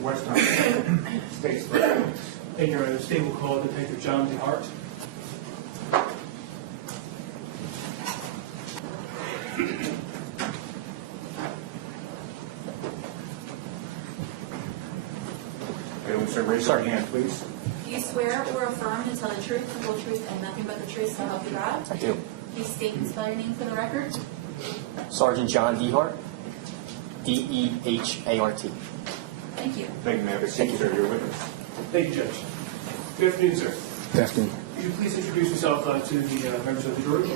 Western State's President. And your state will call Detective John Dehart. Okay, sir, raise your hand, please. Do you swear or affirm to tell the truth, the whole truth, and nothing but the truth, so help you God? I do. Please state and spell your name for the record. Sergeant John Dehart, D-E-H-A-R-T. Thank you. Thank you, ma'am. Have a seat, sir. Your witness. Thank you, Judge. Good afternoon, sir. Good afternoon. Could you please introduce yourself to the members of the jury?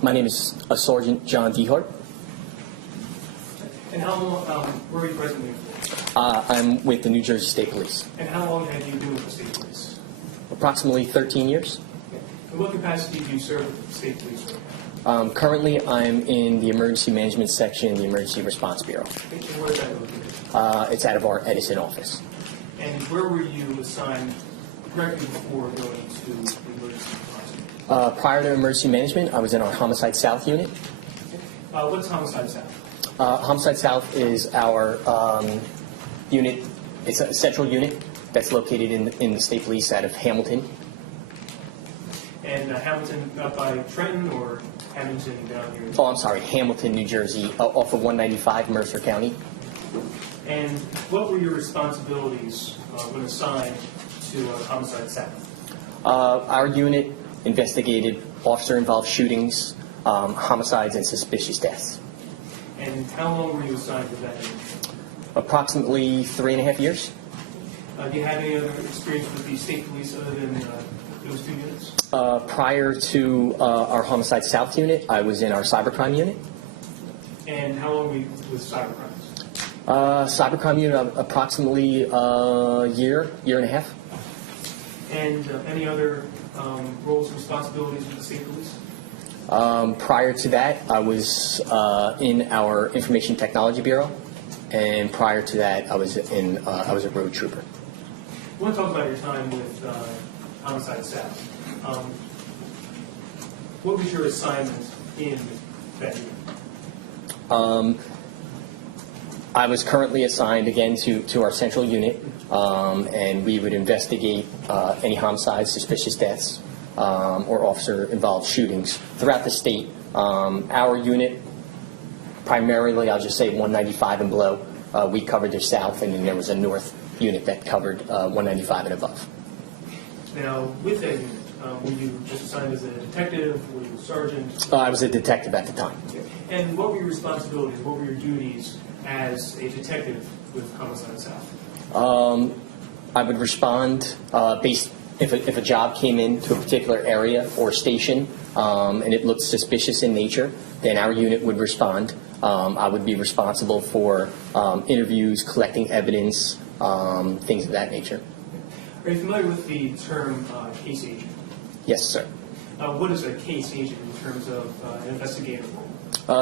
My name is Sergeant John Dehart. And how long were you presently for? I'm with the New Jersey State Police. And how long have you been with the state police? Approximately 13 years. In what capacity do you serve with the state police? Currently, I'm in the Emergency Management Section, the Emergency Response Bureau. And where is that located? It's out of our Edison office. And where were you assigned directly before going to the emergency response? Prior to Emergency Management, I was in our Homicide South unit. What's Homicide South? Homicide South is our unit. It's a central unit that's located in the State Police out of Hamilton. And Hamilton up by Trenton or Hamilton down here? Oh, I'm sorry, Hamilton, New Jersey, off of 195, Mercer County. And what were your responsibilities when assigned to Homicide South? Our unit investigated officer-involved shootings, homicides, and suspicious deaths. And how long were you assigned to that unit? Approximately 3.5 years. Do you have any other experience with the state police other than those two units? Prior to our Homicide South unit, I was in our Cybercrime unit. And how long were you with cybercrimes? Cybercrime unit, approximately a year and a half. And any other roles and responsibilities with the state police? Prior to that, I was in our Information Technology Bureau, and prior to that, I was a road trooper. I want to talk about your time with Homicide South. What was your assignment in that unit? I was currently assigned again to our central unit, and we would investigate any homicides, suspicious deaths, or officer-involved shootings throughout the state. Our unit, primarily, I'll just say 195 and below, we covered the south, and then there was a north unit that covered 195 and above. Now, with that unit, were you just assigned as a detective? Were you a sergeant? I was a detective at the time. And what were your responsibilities? What were your duties as a detective with Homicide South? I would respond based if a job came into a particular area or station and it looked suspicious in nature, then our unit would respond. I would be responsible for interviews, collecting evidence, things of that nature. Are you familiar with the term case agent? Yes, sir. What is a case agent in terms of an investigative role?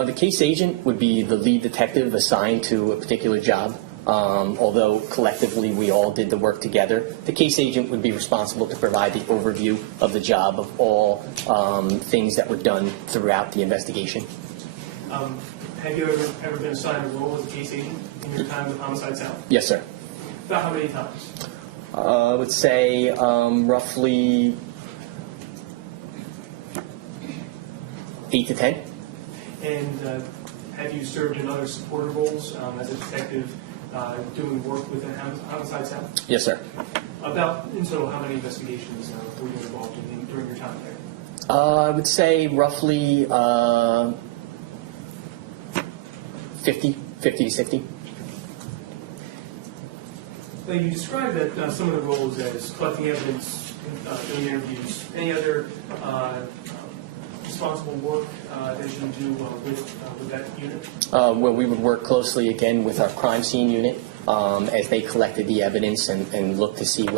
The case agent would be the lead detective assigned to a particular job. Although collectively we all did the work together, the case agent would be responsible to provide the overview of the job of all things that were done throughout the investigation. Have you ever been assigned a role as a case agent in your time with Homicide South? Yes, sir. About how many times? I would say roughly 8 to 10. And have you served in other supportive roles as a detective doing work within Homicide South? Yes, sir. About, in total, how many investigations were you involved in during your time there? I would say roughly 50 to 60. Now, you described that some of the roles as collecting evidence, doing interviews. Any other responsible work that you do with that unit? Well, we would work closely again with our crime scene unit as they collected the evidence and looked to see in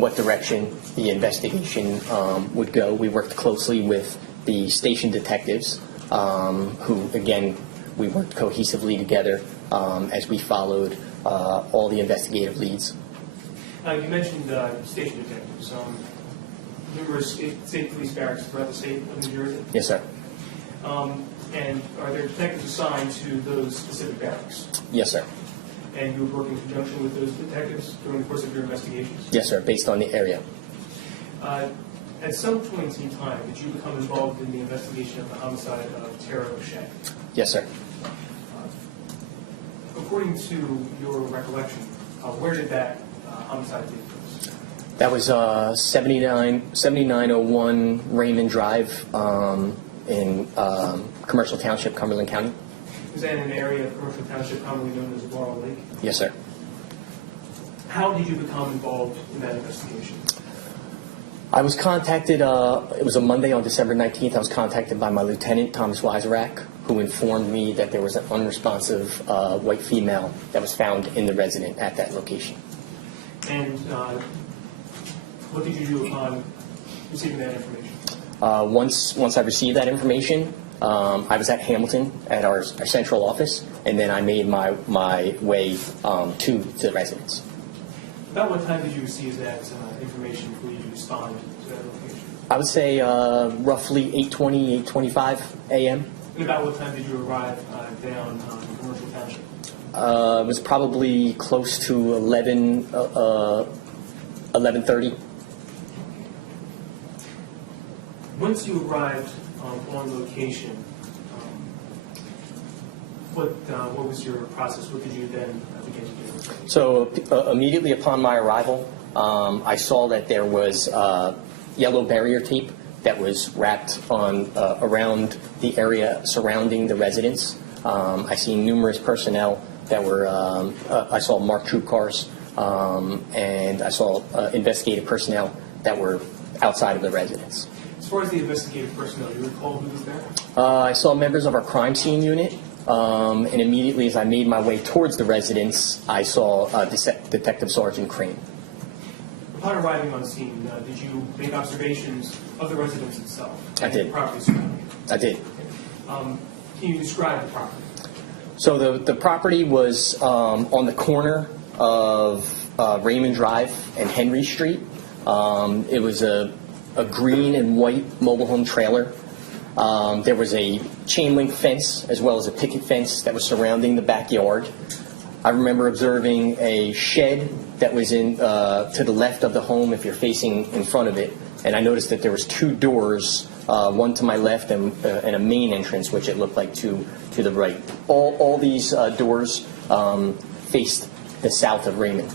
what direction the investigation would go. We worked closely with the station detectives, who again we worked cohesively together as we followed all the investigative leads. You mentioned station detectives. Numerous state police barracks throughout the state of New Jersey. Yes, sir. And are there detectives assigned to those specific barracks? Yes, sir. and you were working in conjunction with those detectives during the course of your investigations? Yes, sir, based on the area. At some point in time, did you become involved in the investigation of the homicide of Tara O'Shea? Yes, sir. According to your recollection, where did that homicide take place? That was 7901 Raymond Drive in Commercial Township, Cumberland County. Was that in an area of Commercial Township commonly known as Laurel Lake? Yes, sir. How did you become involved in that investigation? I was contacted, it was a Monday on December 19th, I was contacted by my lieutenant, Thomas Weiserak, who informed me that there was an unresponsive white female that was found in the resident at that location. And what did you do upon receiving that information? Once I received that information, I was at Hamilton at our central office, and then I made my way to the residence. About what time did you receive that information before you responded to that location? I would say roughly 8:20, 8:25 a.m. And about what time did you arrive down in Commercial Township? It was probably close to 11:30. Once you arrived on location, what was your process? What did you then begin to do? So immediately upon my arrival, I saw that there was yellow barrier tape that was wrapped on around the area surrounding the residence. I seen numerous personnel that were. I saw marked troop cars, and I saw investigative personnel that were outside of the residence. As far as the investigative personnel, you recall who was there? I saw members of our crime scene unit, and immediately as I made my way towards the residence, I saw Detective Sergeant Crane. Upon arriving on scene, did you make observations of the residence itself? I did. And the property surrounding it? I did. Can you describe the property? So the property was on the corner of Raymond Drive and Henry Street. It was a green and white mobile home trailer. There was a chain link fence as well as a picket fence that was surrounding the backyard. I remember observing a shed that was in to the left of the home if you're facing in front of it, and I noticed that there was two doors, one to my left and a main entrance, which it looked like to the right. All these doors faced the south of Raymond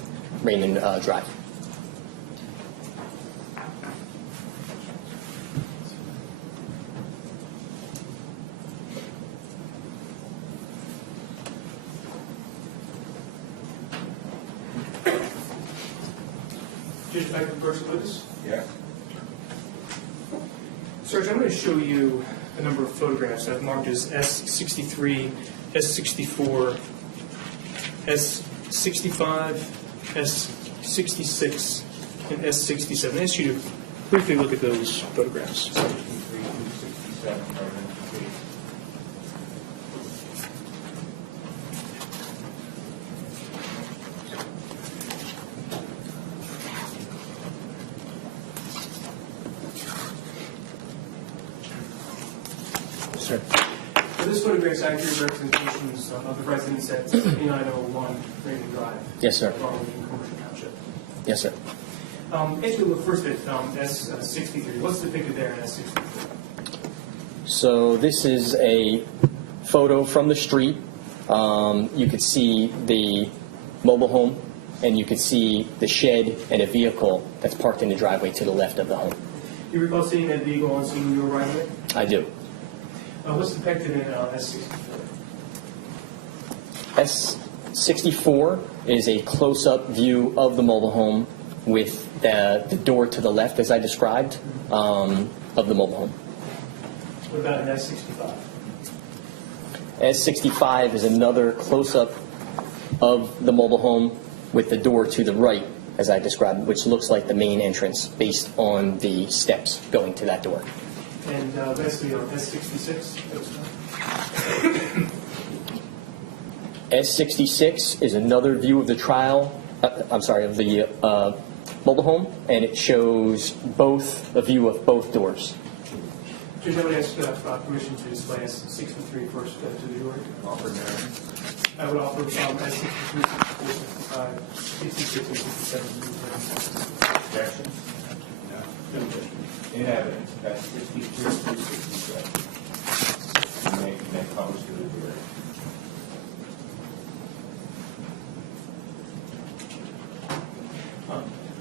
Drive. Judge, if I could first witness? Yes. Serge, I'm going to show you a number of photographs I've marked as S63, S64, S65, S66, and S67. I ask you to briefly look at those photographs. 63, 267, Sir. So this photograph is accurate representations of the residents at 2901 Raymond Drive. Yes, sir. In Commercial Township. Yes, sir. As we look first at S63, what's depicted there in S63? So this is a photo from the street. You could see the mobile home, and you could see the shed and a vehicle that's parked in the driveway to the left of the home. You recall seeing that vehicle on scene when you arrived there? I do. What's depicted in S64? S64 is a close-up view of the mobile home with the door to the left, as I described, of the mobile home. What about in S65? S65 is another close-up of the mobile home with the door to the right, as I described, which looks like the main entrance based on the steps going to that door. And lastly, on S66? S66 is another view of the of the mobile home, and it shows a view of both doors. Judge, I would ask permission to display S63 first to the jury. Offered therein. I would offer S63, 64, 65, 66, and 67. Objection? No. In evidence, that's 63 through 67. You may publish to the jury.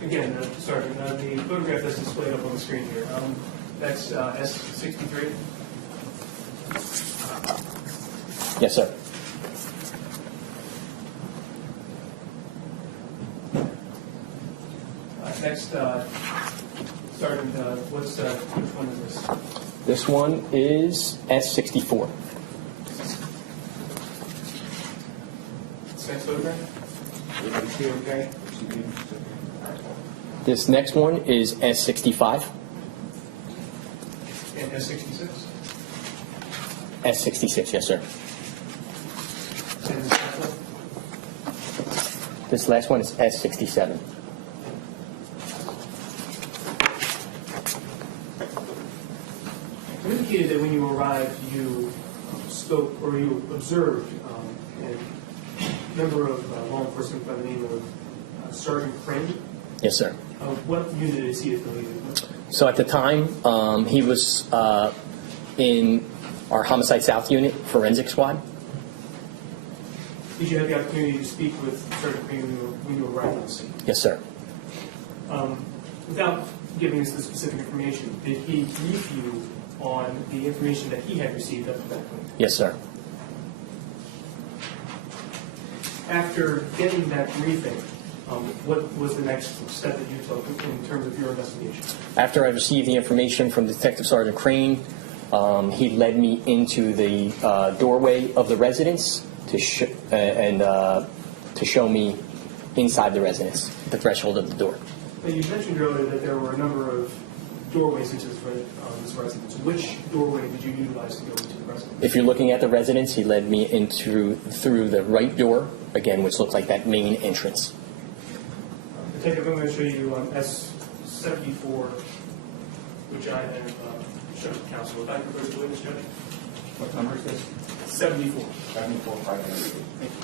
Again, Sergeant, the photograph that's displayed up on the screen here, that's S63. Yes, sir. Next, Sergeant, which one is this? This one is S64. Next photograph? Everybody see okay? This next one is S65. And S66? S66, yes, sir. And this next one? This last one is S67. You indicated that when you arrived, you spoke or you observed a member of law enforcement by the name of Sergeant Crane. Yes, sir. What unit is he affiliated with? So at the time, he was in our Homicide South unit, forensic squad. Did you have the opportunity to speak with Sergeant Crane when you arrived on the scene? Yes, sir. Without giving us the specific information, did he brief you on the information that he had received up to that point? Yes, sir. After getting that briefing, what was the next step that you took in terms of your investigation? After I received the information from Detective Sergeant Crane, he led me into the doorway of the residence to show me inside the residence, the threshold of the door. Now, you mentioned earlier that there were a number of doorways into this residence. Which doorway did you utilize to go into the residence? If you're looking at the residence, he led me through the right door, again, which looked like that main entrance. Detective, I'm going to show you S74, which I have shown to counsel. If I could go to the witness, Judge. What number is this? 74. 74, 500. Thank you.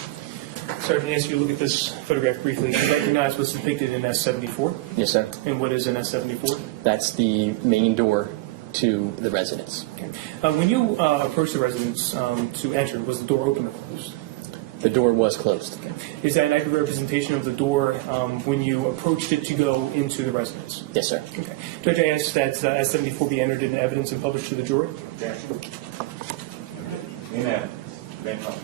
Sergeant, I ask you to look at this photograph briefly. Do you recognize what's depicted in S74? Yes, sir. And what is in S74? That's the main door to the residence. Okay. When you approached the residence to enter, was the door open or closed? The door was closed. Okay. Is that an accurate representation of the door when you approached it to go into the residence? Yes, sir. Okay. Judge, I ask that S74 be entered into evidence and published to the jury. Objection? In evidence. May publish.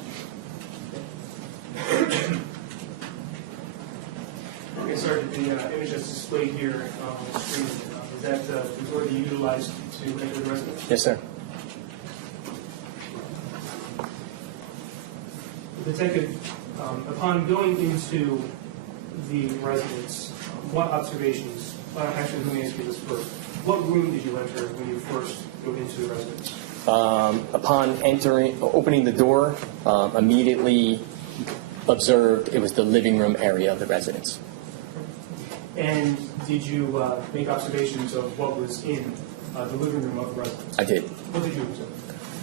Okay, Sergeant, the image that's displayed here on the screen, is that the door that you utilized to enter the residence? Yes, sir. Detective, upon going into the residence, what observations, actually, let me ask you this first. What room did you enter when you first go into the residence? Upon opening the door, immediately observed it was the living room area of the residence. And did you make observations of what was in the living room of the residence? I did. What did you observe?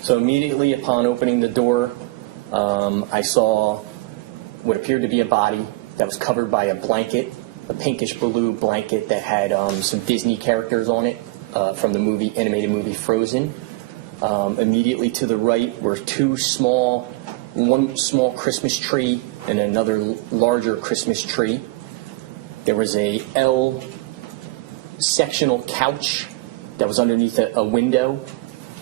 So immediately upon opening the door, I saw what appeared to be a body that was covered by a blanket, a pinkish blue blanket that had some Disney characters on it from the animated movie Frozen. Immediately to the right were one small Christmas tree and another larger Christmas tree. There was a L sectional couch that was underneath a window.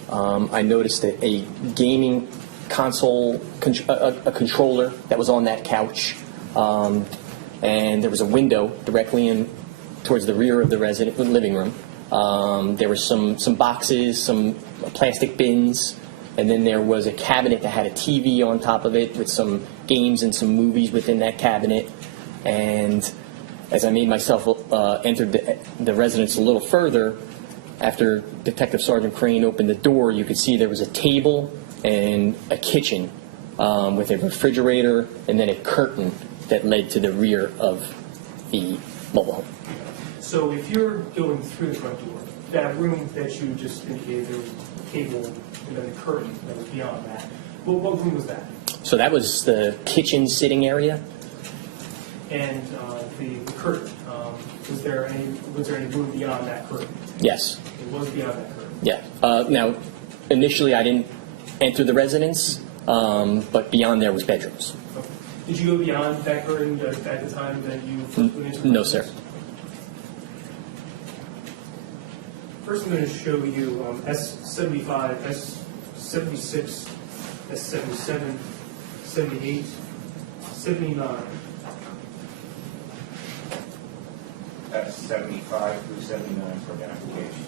I noticed that a gaming console, a controller that was on that couch, and there was a window directly in towards the rear of the living room. There were some boxes, some plastic bins, and then there was a cabinet that had a TV on top of it with some games and some movies within that cabinet. And as I made myself enter the residence a little further, after Detective Sergeant Crane opened the door, you could see there was a table and a kitchen with a refrigerator and then a curtain that led to the rear of the mobile home. So if you're going through the front door that room that you just indicated, there was a table and then a curtain that was beyond that. What room was that? So that was the kitchen sitting area. And the curtain, was there any room beyond that curtain? Yes. It was beyond that curtain. Yeah. Now, initially I didn't enter the residence, but beyond there was bedrooms. Okay. Did you go beyond that curtain at the time that you first went into the No, residence? sir. First, I'm going to show you S75, S76, S77, 78, 79. That's 75 through 79 for the application.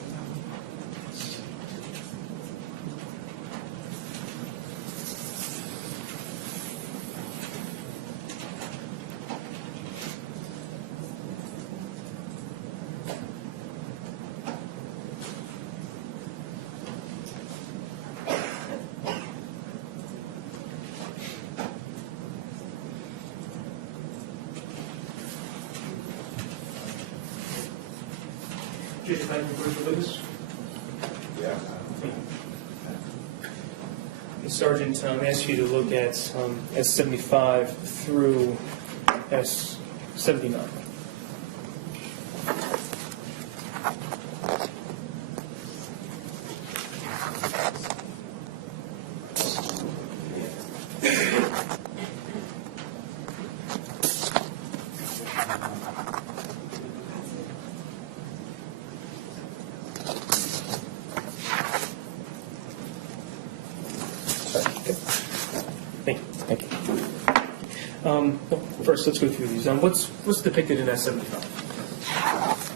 Judge, if I can refer the witness. Yeah. Sergeant, I asked you to look at S75 through S79. Thank you. Thank you. Well, first, let's go through these. What's depicted in S75?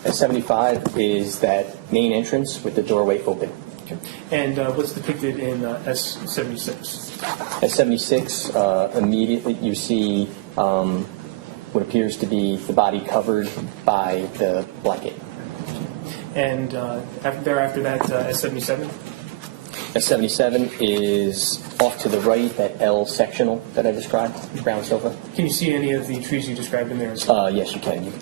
S75 is that main entrance with the doorway open. Okay. And what's depicted in S76? S76, immediately you see what appears to be the body covered by the blanket. And thereafter that, S77? S77 is off to the right, that L sectional that I described, brown sofa. Can you see any of the trees you described in there? Yes, you can.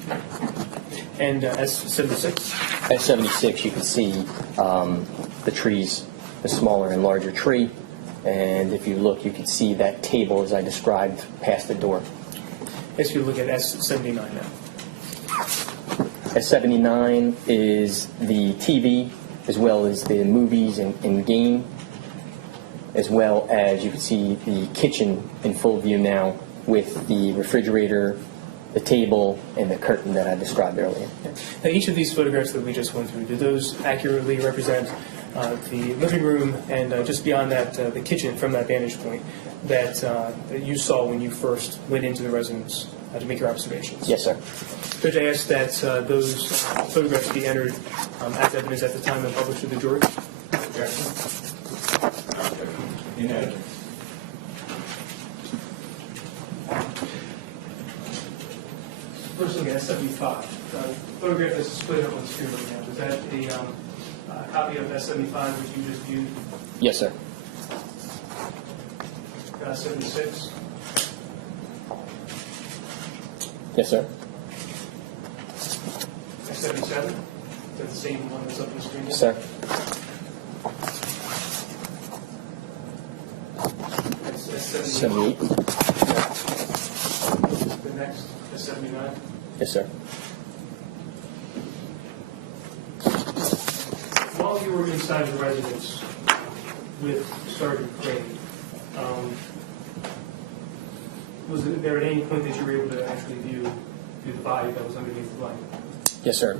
And S76? S76, you can see the trees, the smaller and larger tree. And if you look, you can see that table as I described past the door. Let's look at S79 now. S79 is the TV, as well as the movies and game, as well as you can see the kitchen in full view now with the refrigerator, the table, and the curtain that I described earlier. Now, each of these photographs that we just went through, do those accurately represent the living room and just beyond that, the kitchen from that vantage point that you saw when you first went into the residence to make your observations? Yes, sir. Judge, I asked that those photographs be entered as evidence at the time and published to the jury. In evidence. First look at S75. Photograph that's displayed up on the screen right now. Is that a copy of S75 which you just viewed? Yes, sir. S76? Yes, sir. S77? Is that the same one that's up on the screen? Yes, sir. That's S78. 78. The next, S79? Yes, sir. While you were inside the residence with Sergeant Cain, was there at any point that you were able to actually view the body that was underneath the blanket? Yes, sir.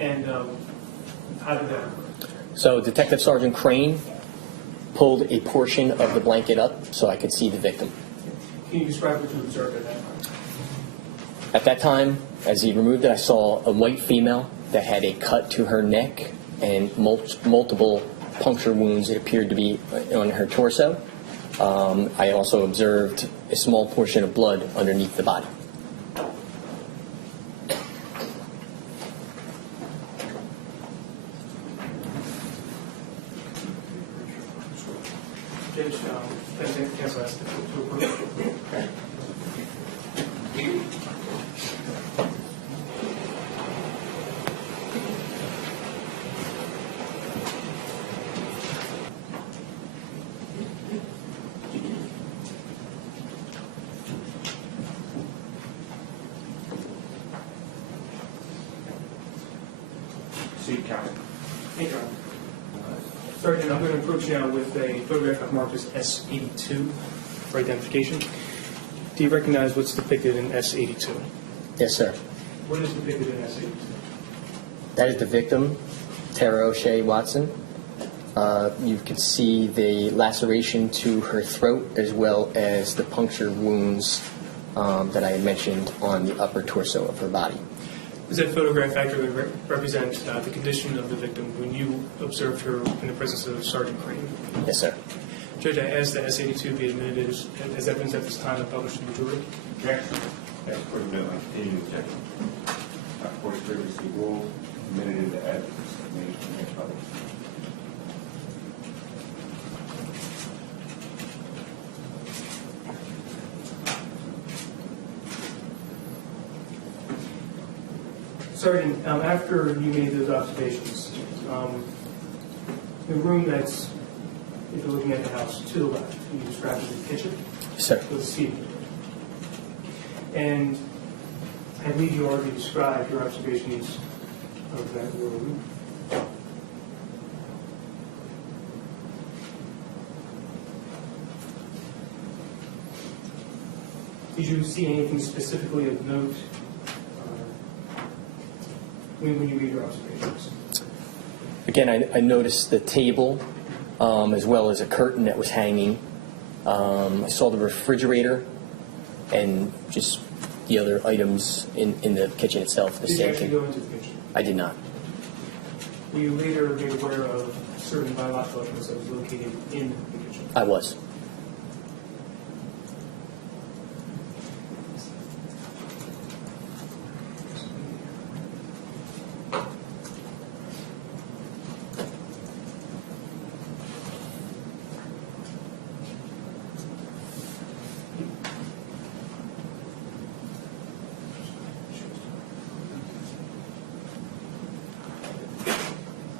And how did that occur? So Detective Sergeant Crane pulled a portion of the blanket up so I could see the victim. Can you describe what you observed at that time? At that time, as he removed it, I saw a white female that had a cut to her neck and multiple puncture wounds that appeared to be on her torso. I also observed a small portion of blood underneath the body. Judge, counsel asked to approve. Proceed, counsel. Thank you, Your Honor. Sergeant, I'm going to approach you now with a photograph I've marked as S82 for identification. Do you recognize what's depicted in S82? Yes, sir. What is depicted in S82? That is the victim, Tara O'Shea Watson. You can see the laceration to her throat as well as the puncture wounds that I had mentioned on the upper torso of her body. Does that photograph accurately represent the condition of the victim when you observed her in the presence of Sergeant Crane? Yes, sir. Judge, I ask that S82 be admitted as evidence at this time and published to the jury. Objection. As court of middle, I continue to objection. Court is previously ruled, admitted into evidence, may publish. Sergeant, after you made those observations, the room that's, if you're looking at the house, to the left, you described as the kitchen, Yes, sir. was seated. And I believe you already described your observations of that room. Did you see anything specifically of note when you made your observations? Again, I noticed the table as well as a curtain that was hanging. I saw the refrigerator and just the other items in the kitchen itself. The Did you sink. actually go into the kitchen? I did not. Were you later made aware of certain biological evidence that was located in the kitchen? I was.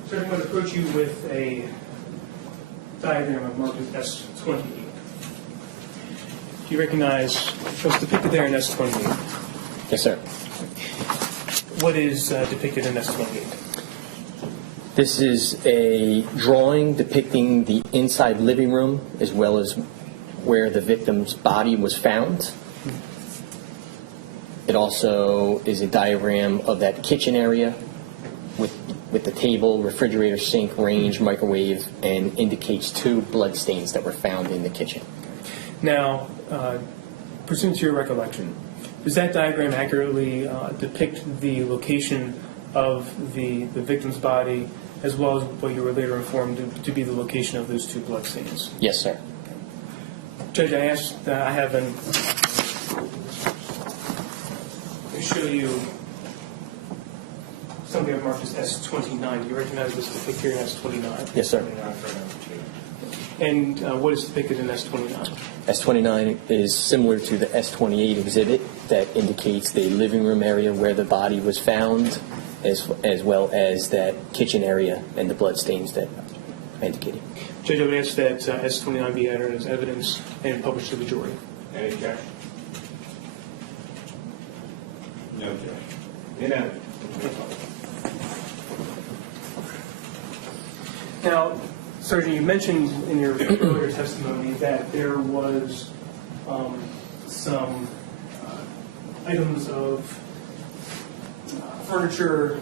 So I'm going to approach you with a diagram of marked as S28. Do you recognize what's depicted there in S28? Yes, sir. What is depicted in S28? This is a drawing depicting the inside living room as well as where the victim's body was found. It also is a diagram of that kitchen area with the table, refrigerator, sink, range, microwave, and indicates 2 blood stains that were found in the kitchen. Now, pursuant to your recollection, does that diagram accurately depict the location of the victim's body as well as what you were later informed to be the location of those 2 blood stains? Yes, sir. Judge, I have to show you something I've marked as S29. Do you recognize this depicted here in S29? Yes, sir. And what is depicted in S29? S29 is similar to the S28 exhibit that indicates the living room area where the body was found, as well as that kitchen area and the blood stains that I indicated. Judge, I would ask that S29 be entered as evidence and published to the jury. Any objection? No objection. In evidence. Now, Sergeant, you mentioned in your earlier testimony that there was some items of furniture,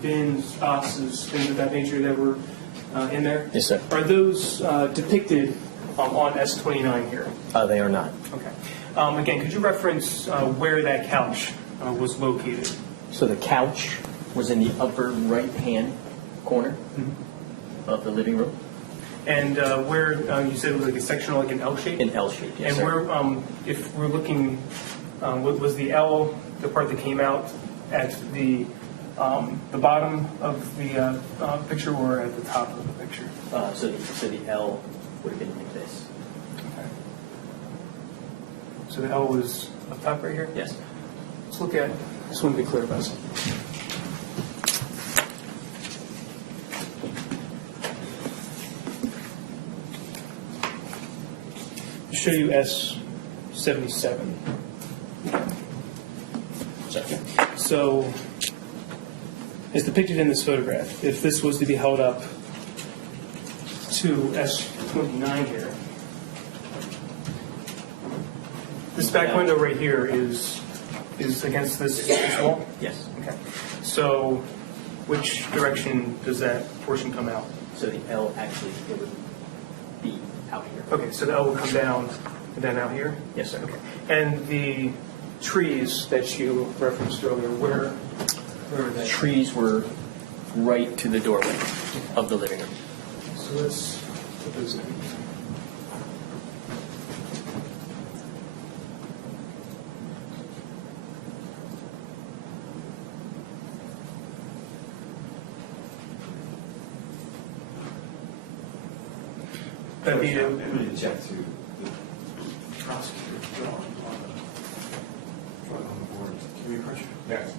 bins, boxes, things of that nature that were in there. Yes, sir. Are those depicted on S29 here? They are not. Okay. Again, could you reference where that couch was located? So the couch was in the upper right-hand corner of the living room. And where you said it was like a sectional, like an L shape? In L shape, yes, And sir. where, if we're looking, was the L the part that came out at the bottom of the picture or at the top of the picture? So the L would have been like this. Okay. So the L was up top right here? Yes. Let's look at, I just want to be clear about something. I'll show you S77. So is depicted in this photograph. If this was to be held up to S29 here, this back window right here is against this wall? Yes. Okay. So which direction does that portion come out? So the L actually, it would be out here. Okay, so the L will come down and then out here? Yes, sir. Okay. And the trees that you referenced earlier, where are The they? trees were right to the doorway of the living room. So let's put those in. That'd be a- We need to check through the prosecutor's drawing on the board. Can we approach? Yes.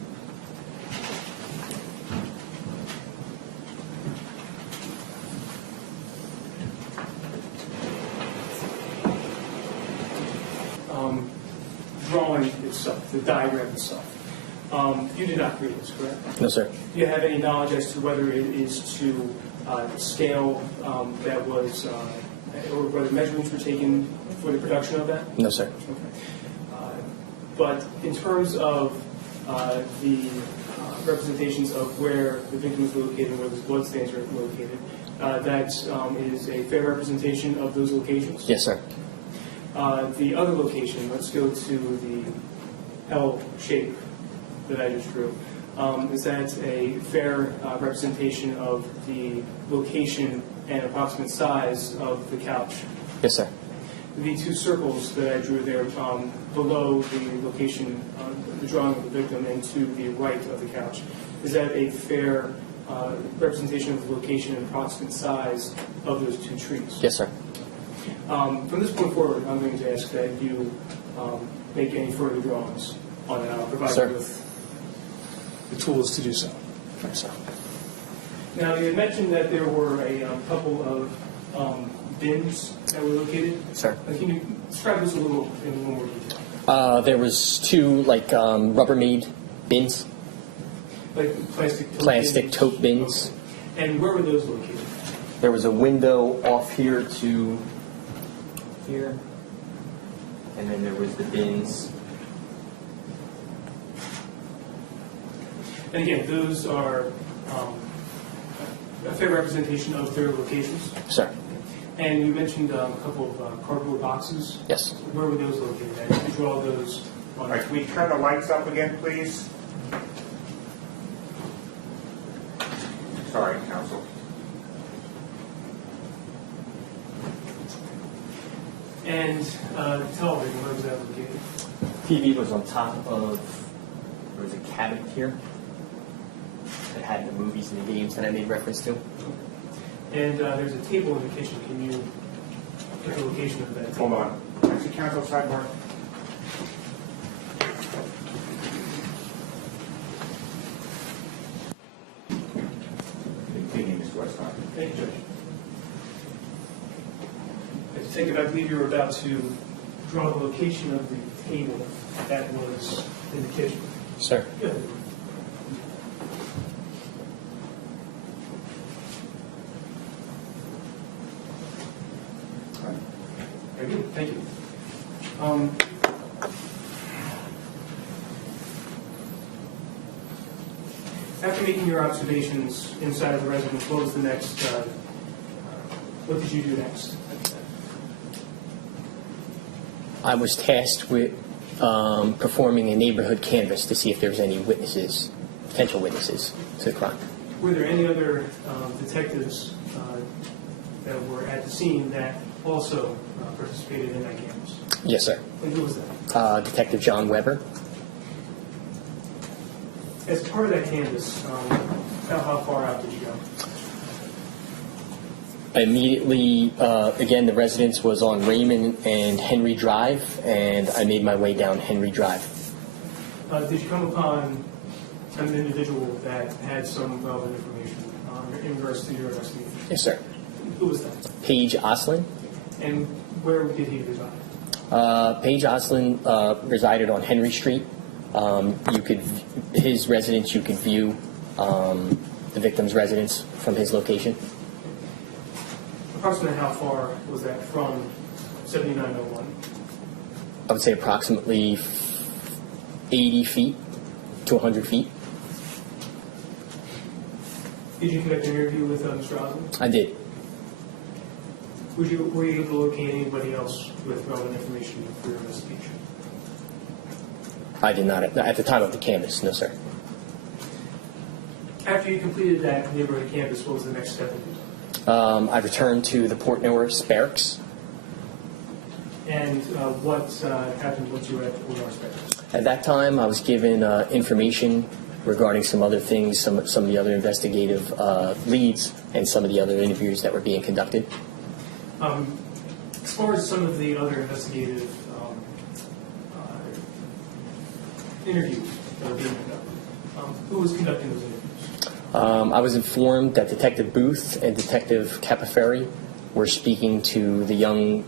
Drawing itself, the diagram itself. You did not create this, correct? No, sir. Do you have any knowledge as to whether it is to scale that was, or whether measurements were taken for the production of that? No, sir. Okay. But in terms of the representations of where the victim is located and where the blood stains are located, that is a fair representation of those locations? Yes, sir. The other location, let's go to the L shape that I just drew. Is that a fair representation of the location and approximate size of the couch? Yes, sir. The two circles that I drew there below the location, the drawing of the victim, and to the right of the couch, is that a fair representation of the location and approximate size of those two trees? Yes, sir. From this point forward, I'm going to ask that you make any further drawings on it. I'll provide Sir. you with the tools to do so. Sir. Now, you had mentioned that there were a couple of bins that were located. Sir. Can you describe this in a little more detail? There was two Rubbermaid bins, Like plastic tote bins. Okay. And where were those located? There was a window off here to here, and then there was the bins. And again, those are a fair representation of their locations. Sir. And you mentioned a couple of cardboard boxes. Yes. Where were those located at? Did you draw those on? All right, can we turn the lights up again, please? Sorry, counsel. And television, where was that located? TV was on top of, there was a cabinet here that had the movies and the games that I made reference to. And there's a table in the kitchen. Can you get the location of that table? Hold on. Actually, counsel, sidebar. Continue, Mr. Westcott. Thank you, Judge. I take it, I believe you were about to draw the location of the table that was in the kitchen. Sir. Good. Very good, thank you. After making your observations inside of the residence, what was the next, what did you do next? I was tasked with performing a neighborhood canvass to see if there was any witnesses, potential witnesses to the crime. Were there any other detectives that were at the scene that also participated in that canvass? Yes, sir. And who was that? Detective John Weber. As part of that canvass, how far out did you go? Immediately, again, the residence was on Raymond and Henry Drive, and I made my way down Henry Drive. Did you come upon an individual that had some relevant information in regards to your investigation? Yes, sir. Who was that? Paige Oslin. And where did he reside? Paige Oslin resided on Henry Street. His residence you could view the victim's residence from his location. Approximately how far was that from 7901? I would say approximately 80 feet to 100 feet. Did you conduct an interview with Mr. Osmond? I did. Were you able to locate anybody else with relevant information for your investigation? I did not at the time of the canvass, no, sir. After you completed that neighborhood canvass, what was the next step? I returned to the Port Norris barracks. And what happened once you were at the Port Norris barracks? At that time, I was given information regarding some other things, some of the other investigative leads, and some of the other interviews that were being conducted. As far as some of the other investigative interviews that were being conducted, who was conducting those interviews? I was informed that Detective Booth and Detective Capaferri were speaking to the young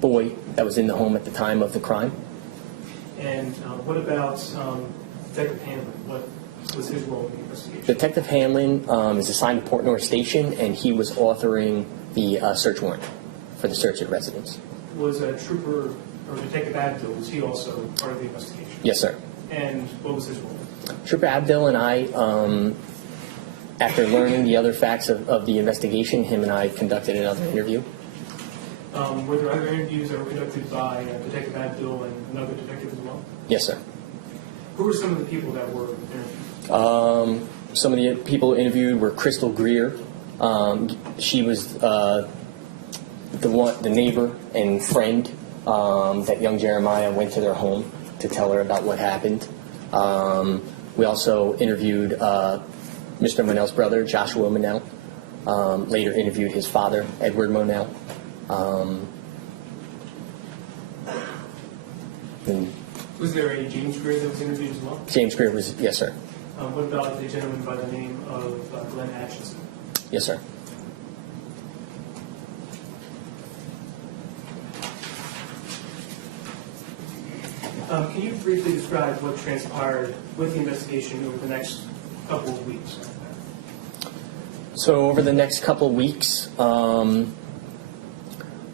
boy that was in the home at the time of the crime. And what about Detective Hanlon? What was his role in the investigation? Detective Hanlon is assigned to Port Norris Station, and he was authoring the search warrant for the search at residence. Was a trooper or Detective Abdul, was he also part of the investigation? Yes, sir. And what was his role? Trooper Abdul and I, after learning the other facts of the investigation, him and I conducted another interview. Were there other interviews that were conducted by Detective Abdul and another detective as well? Yes, sir. Who were some of the people that were interviewed? Some of the people interviewed were Crystal Greer. She was the neighbor and friend that young Jeremiah went to their home to tell her about what happened. We also interviewed Mr. Monell's brother, Joshua Monell. Later interviewed his father, Edward Monell. Was there a James Greer that was interviewed as well? James Greer was, yes, sir. What about the gentleman by the name of Glenn Atchison? Yes, sir. Can you briefly describe what transpired with the investigation over the next couple of weeks? So over the next couple of weeks,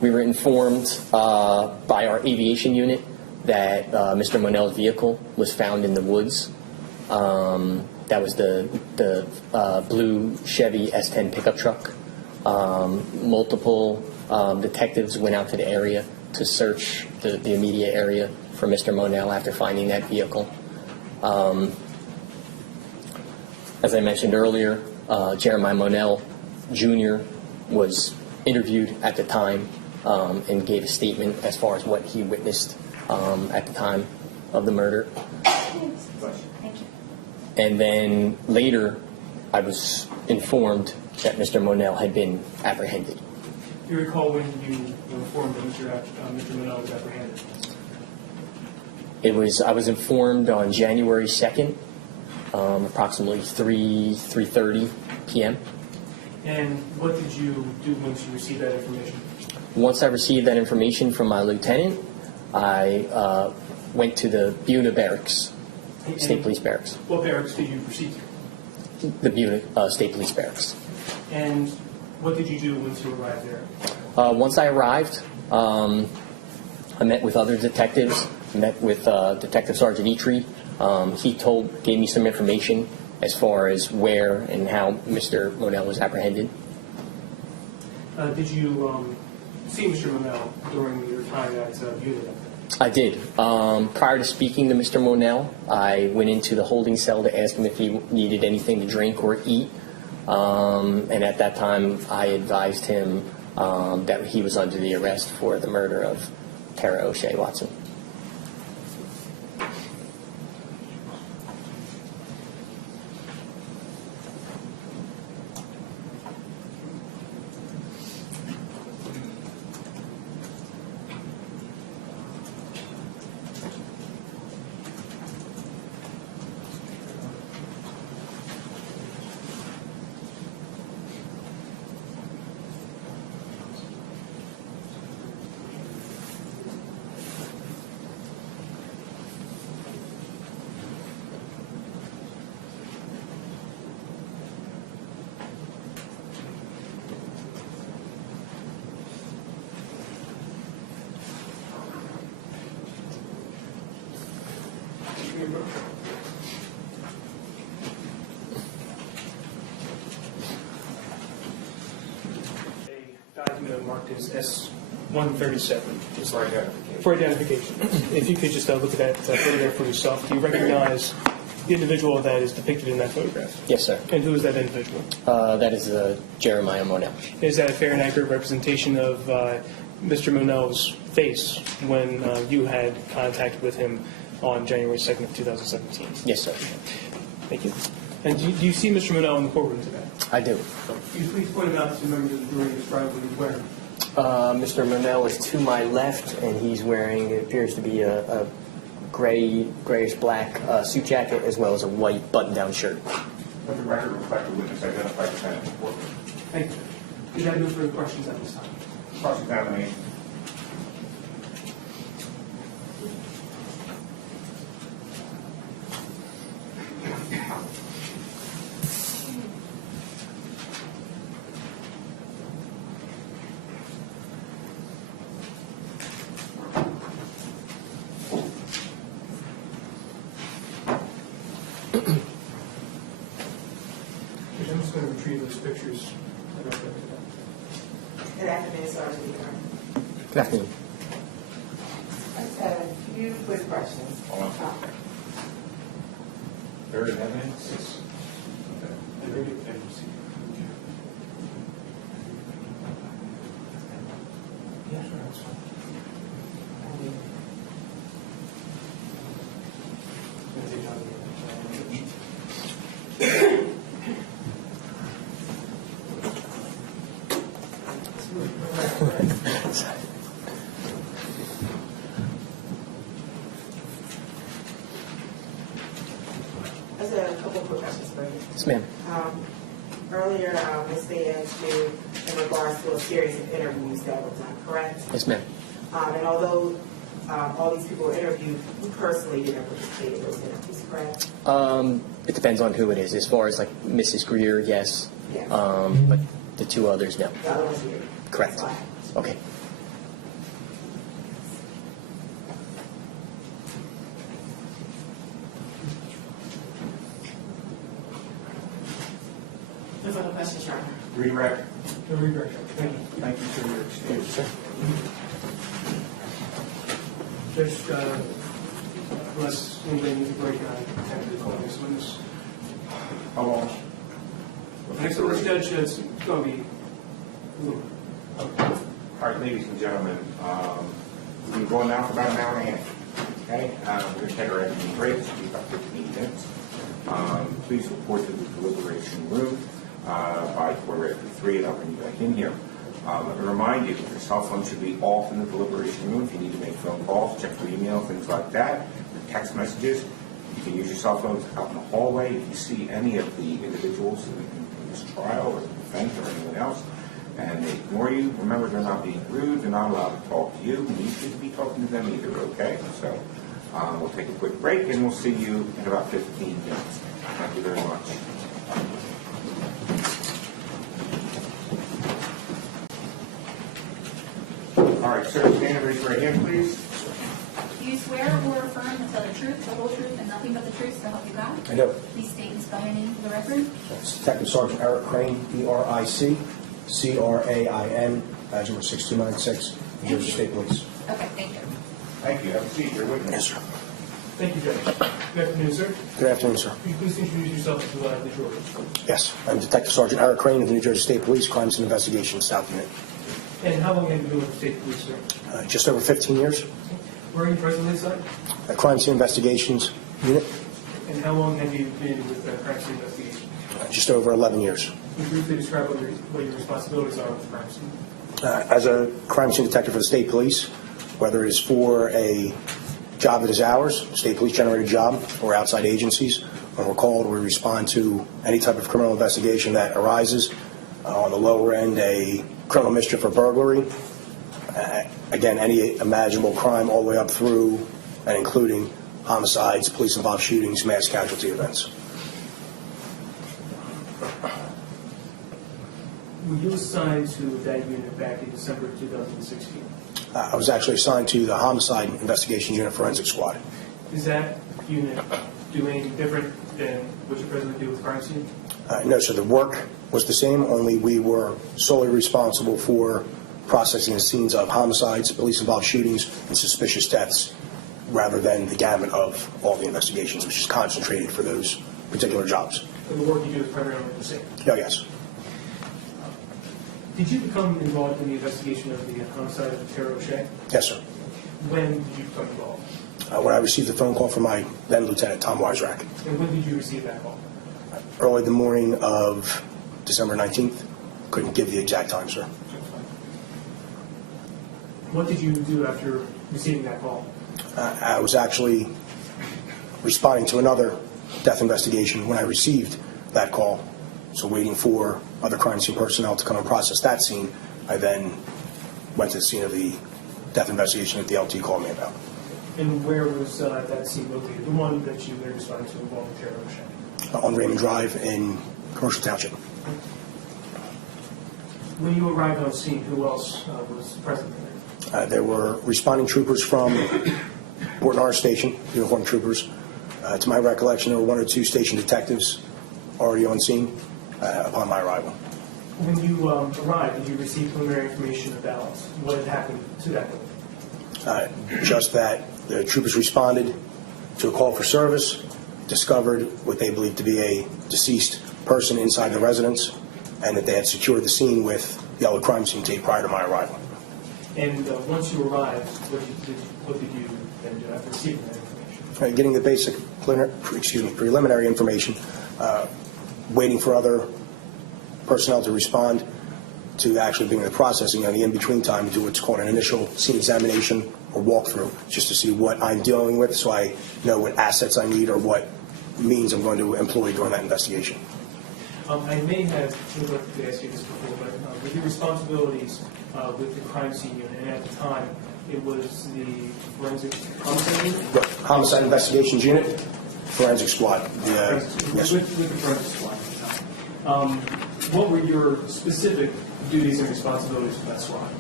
we were informed by our aviation unit that Mr. Monell's vehicle was found in the woods. That was the blue Chevy S10 pickup truck. Multiple detectives went out to the area to search the immediate area for Mr. Monell after finding that vehicle. As I mentioned earlier, Jeremiah Monell Jr. was interviewed at the time and gave a statement as far as what he witnessed at the time of the murder. Thank you. And then later, I was informed that Mr. Monell had been apprehended. Do you recall when you were informed that Mr. Monell was apprehended? I was informed on January 2nd, approximately 3:30 p.m. And what did you do once you received that information? Once I received that information from my lieutenant, I went to the Buna Barracks, State Police Barracks. What barracks did you proceed to? The Buna State Police Barracks. And what did you do once you arrived there? Once I arrived, I met with other detectives. Met with Detective Sergeant Eitri. He gave me some information as far as where and how Mr. Monell was apprehended. Did you see Mr. Monell during your time at unit? I did. Prior to speaking to Mr. Monell, I went into the holding cell to ask him if he needed anything to drink or eat. And at that time, I advised him that he was under the arrest for the murder of Tara O'Shea Watson. for your vote. A document marked as S-137. It's right there. For identification. If you could just look at that photograph for yourself, do you recognize the individual that is depicted in that photograph? Yes, sir. And who is that individual? That is Jeremiah Monell. Is that a fair and accurate representation of Mr. Monell's face when you had contact with him on January 2nd of 2017? Yes, sir. Thank you. And do you see Mr. Monell in the courtroom today? I do. Could you please point out to members of the jury describe what he's wearing? Mr. Monell is to my left, and he's wearing, it appears to be a grayish-black suit jacket, as well as a white button-down shirt. Let the record reflect the witness identified defendant in the courtroom. Thank you. Do you have no further questions at this time? Cross-examination. I'm just going to retrieve those pictures. Good afternoon, Sergeant. Good afternoon. I just have a few quick questions. Hold on. There is evidence? Yes. Yeah, sure, that's fine. Gonna take down the- I just have a couple quick questions for you. Yes, ma'am. Earlier, Ms. Day asked you in regards to a series of interviews that were done, correct? Yes, ma'am. And although all these people were interviewed, you personally didn't participate in those interviews, correct? It depends on who it is. As far as like Mrs. Greer, yes. Yes. But the two others, no. The other ones you didn't. Correct. That's why I asked. Okay. No further questions, Your Honor. Redirect. No regret, thank you. Thank you for your excuse. Judge, unless anybody needs a break, I intend to call this witness. How long? Next witness, Judge, it's going to be a little. All right, ladies and gentlemen, we've been going now for about an hour and a half. Okay, we're going to take our afternoon break, it'll be about 15 minutes. Please report to the deliberation room by 3:15, and I'll bring you back in here. Let me remind you, your cell phone should be off in the deliberation room. If you need to make phone calls, check your email, things like that, your text messages. You can use your cell phones out in the hallway. If you see any of the individuals in this trial or the defense or anyone else, and they ignore you, remember they're not being rude, they're not allowed to talk to you, and you shouldn't be talking to them either, okay? So we'll take a quick break, and we'll see you in about 15 minutes. Thank you very much. All right, sir, stand and raise your right hand, please. Do you swear or affirm to tell the truth, the whole truth, and nothing but the truth, so help you God? I do. Please state and spell your name for the record. It's Detective Sergeant Eric Crane, ERIC, CRAIN, badge number 6296, New Jersey State Police. Okay, thank you. Thank you. Have a seat. You're witness. Yes, sir. Thank you, Judge. Good afternoon, sir. Good afternoon, sir. Could you please introduce yourself to the jury? Yes, I'm Detective Sergeant Eric Crane of the New Jersey State Police, Crimes and Investigations South Unit. And how long have you been with the state police, sir? Just over 15 years. Where are you presently assigned? Crimes and Investigations Unit, And how long have you been with the crime scene investigation? just over 11 years. Can you briefly describe what your responsibilities are with the crime scene? As a crime scene detective for the state police, whether it is for a job that is ours, state police generated job, or outside agencies, when we're called, we respond to any type of criminal investigation that arises. On the lower end, a criminal mischief or burglary. Again, any imaginable crime all the way up through and including homicides, police-involved shootings, mass casualty events. Were you assigned to that unit back in December of 2016? I was actually assigned to the Homicide Investigations Unit Forensic Squad. Does that unit do anything different than what you presently do with crime scene? No, sir, the work was the same, only we were solely responsible for processing the scenes of homicides, police-involved shootings, and suspicious deaths, rather than the gamut of all the investigations, which is concentrated for those particular jobs. And the work you do is primarily the same. Oh, yes. Did you become involved in the investigation of the homicide of Terry O'Shea? Yes, sir. When did you become involved? When I received a phone call from my then Lieutenant Tom Weisrack, And when did you receive that call? early the morning of December 19th. Couldn't give the exact time, sir. What did you do after receiving that call? I was actually responding to another death investigation when I received that call, so waiting for other crime scene personnel to come and process that scene. I then went to the scene of the death investigation that the LT called me about. And where was that scene located? The one that you were responding to involving Terry O'Shea? On Raymond Drive in Commercial Township. When you arrived on scene, who else was present there? There were responding troopers from Port Norris Station, uniformed troopers. To my recollection, there were 1 or 2 station detectives already on scene upon my arrival. When you arrived, did you receive preliminary information about what had happened to that building? Just that the troopers responded to a call for service, discovered what they believed to be a deceased person inside the residence, and that they had secured the scene with yellow crime scene tape prior to my arrival. And once you arrived, what did you then do after receiving that information? Getting the basic preliminary information, waiting for other personnel to respond, to actually being the processing on the in-between time to do what's called an initial scene examination or walkthrough, just to see what I'm dealing with so I know what assets I need or what means I'm going to employ during that investigation. I may have neglected to ask you this before, but with your responsibilities with the crime scene unit, and at the time, it was the forensic homicide unit? Homicide Investigations Unit, Forensic Squad. Yes. With the forensic squad. What were your specific duties and responsibilities for that squad?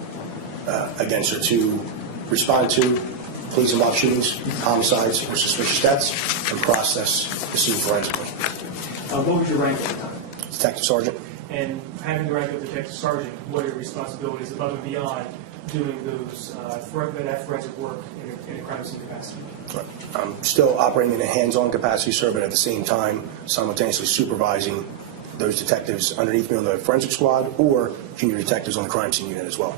Again, sir, to respond to police-involved shootings, homicides, or suspicious deaths, and process the scene forensically. What was your rank at the time? Detective Sergeant. And having the rank of detective sergeant, what are your responsibilities above and beyond doing those that forensic work in a crime scene capacity? I'm still operating in a hands-on capacity, sir, but at the same time, simultaneously supervising those detectives underneath me on the forensic squad or junior detectives on the crime scene unit as well.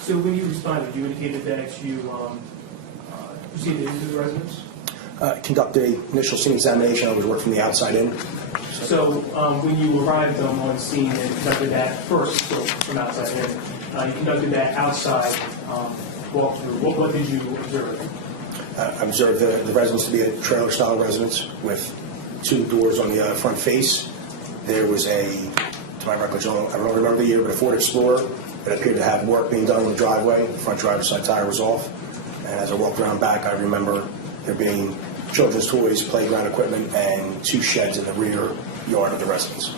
So when you responded, you indicated that you proceeded into the residence? Conducted an initial scene examination. I was working from the outside in. So when you arrived on scene and conducted that first, so from outside in, you conducted that outside walkthrough. What did you observe? I observed the residence to be a trailer-style residence with 2 doors on the front face. There was to my recollection, I don't remember the year, but a Ford Explorer that appeared to have work being done in the driveway. The front driver's side tire was off. And as I walked around back, I remember there being children's toys, playground equipment, and 2 sheds in the rear yard of the residence.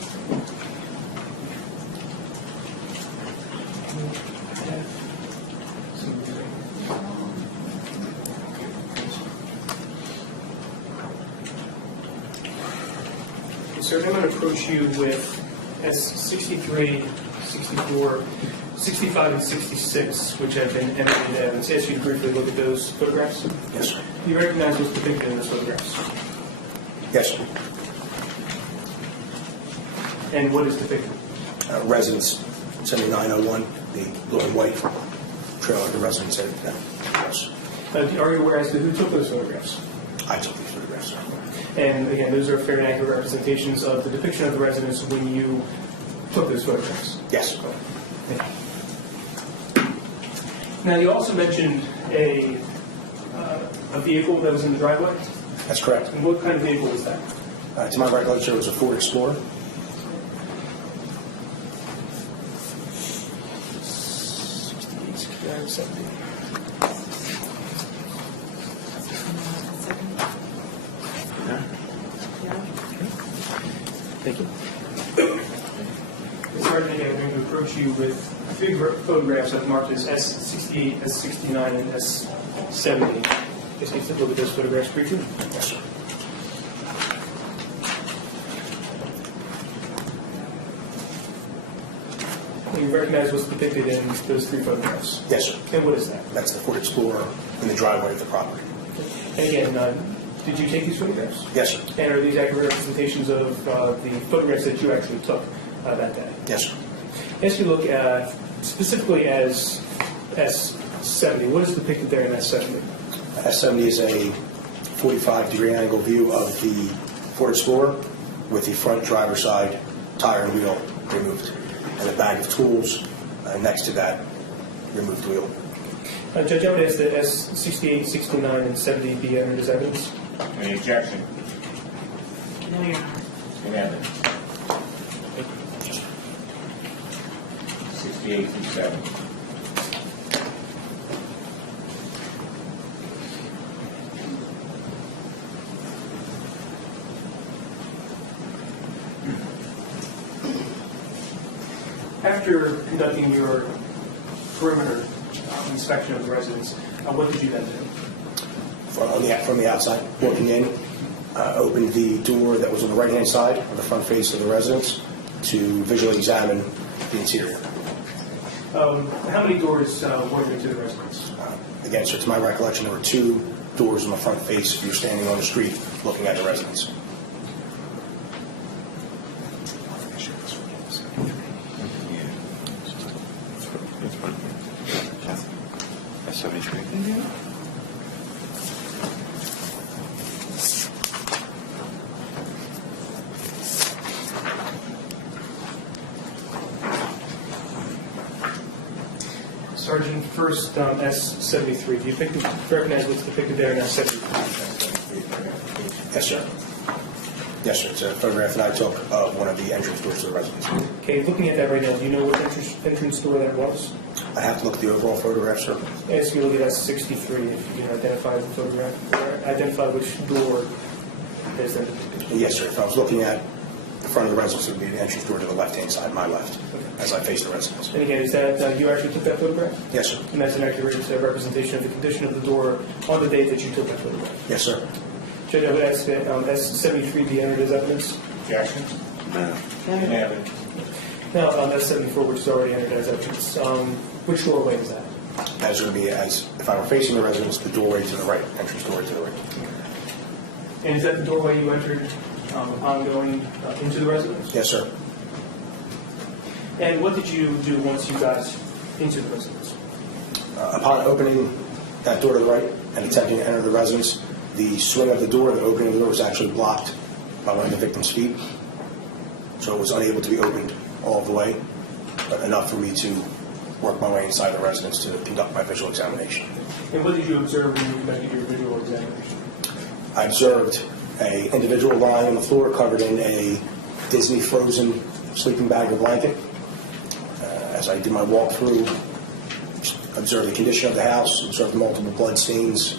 Sir, I'm going to approach you with S63, 64, 65, and 66, which have been emitted evidence. Ask you to briefly look at those photographs. Yes, sir. Do you recognize what's depicted in those photographs? Yes, sir. And what is depicted? Residence 7901, the blue and white trailer of the residence. Yes. Are you aware as to who took those photographs? I took these photographs, sir. And again, those are fair and accurate representations of the depiction of the residence when you took those photographs. Yes. Now, you also mentioned a vehicle that was in the driveway. That's correct. And what kind of vehicle was that? To my recollection, it was a Ford Explorer. Thank you. Sergeant, I'm going to approach you with 3 photographs I've marked as S68, S69, and S70. Just need to look at those photographs briefly. Yes, sir. You recognize what's depicted in those 3 photographs. Yes, sir. And what is that? That's the Ford Explorer in the driveway of the property. And again, did you take these photographs? Yes, sir. And are these accurate representations of the photographs that you actually took that day? Yes, sir. As you look at specifically as S70, what is depicted there in S70? S70 is a 45-degree angle view of the Ford Explorer with the front driver's side tire and wheel removed, and a bag of tools next to that removed wheel. Judge, I would ask that S68, 69, and 70 be entered as evidence. Any objection? No, Your Honor. In evidence. 68 through 70. After conducting your perimeter inspection of the residence, what did you then do? From the outside, walking in, opened the door that was on the right-hand side of the front face of the residence to visually examine the interior. How many doors were there to the residence? Again, sir, to my recollection, there were 2 doors on the front face if you're standing on the street looking at the residence. Sergeant, first S73. Do you recognize what's depicted there in S73? Yes, sir. Yes, sir. It's a photograph that I took of one of the entrance doors to the residence. Okay, looking at that right now, do you know what entrance door that was? I have to look at the overall photograph, sir. As you look at S63, if you can identify the photograph, or identify which door is then depicted. Yes, sir. If I was looking at the front of the residence, it would be the entrance door to the left-hand side, my left, as I face the residence. And again, is that you actually took that photograph? Yes, sir. And that's an accurate representation of the condition of the door on the date that you took that photograph? Yes, sir. Judge, I would ask that S73 be entered as evidence. Objection? In evidence. Now, S74, which is already entered as evidence, which doorway is that? That is going to be as, if I were facing the residence, the doorway to the right, entrance doorway to the right. And is that the doorway you entered upon going into the residence? Yes, sir. And what did you do once you got into the residence? Upon opening that door to the right and attempting to enter the residence, the swing of the door, the opening of the door was actually blocked by one of the victim's feet. So it was unable to be opened all the way, but enough for me to work my way inside the residence to conduct my visual examination. And what did you observe when you conducted your visual examination? I observed an individual lying on the floor covered in a Disney frozen sleeping bag or blanket. As I did my walkthrough, observed the condition of the house, observed multiple blood stains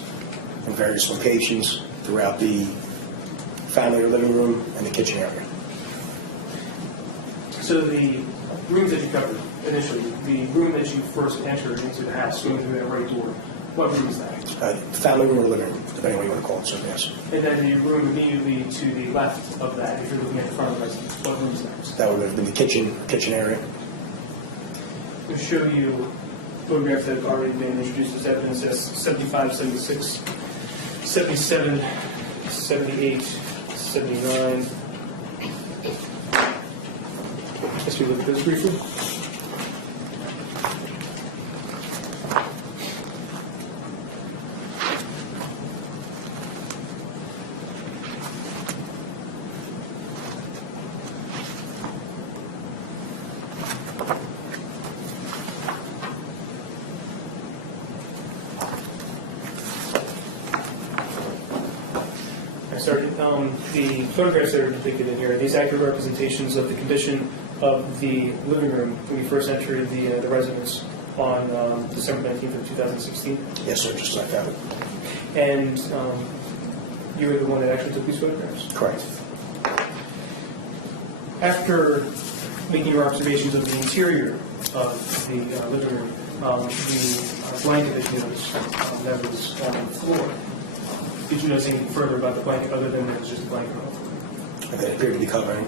in various locations throughout the family or living room and the kitchen area. So the rooms that you covered initially, the room that you first entered into the house, going through that right door, what room is that? Family room or living room, depending on what you want to call it, sir, yes. And then the room immediately to the left of that, if you're looking at the front of the residence, what room is that? That would have been the kitchen area. To show you photographs that have already been introduced as evidence as 75, 76, 77, 78, 79. Let's look at those briefly. Sergeant, the photographs that are depicted in here, are these accurate representations of the condition of the living room when you first entered the residence on December 19th of 2016? Yes, sir, just like that. And you were the one that actually took these photographs? Correct. After making your observations of the interior of the living room, the blanket that you noticed that was on the floor, Did you notice anything further about the blanket other than it was just a blanket? And it appeared to be covering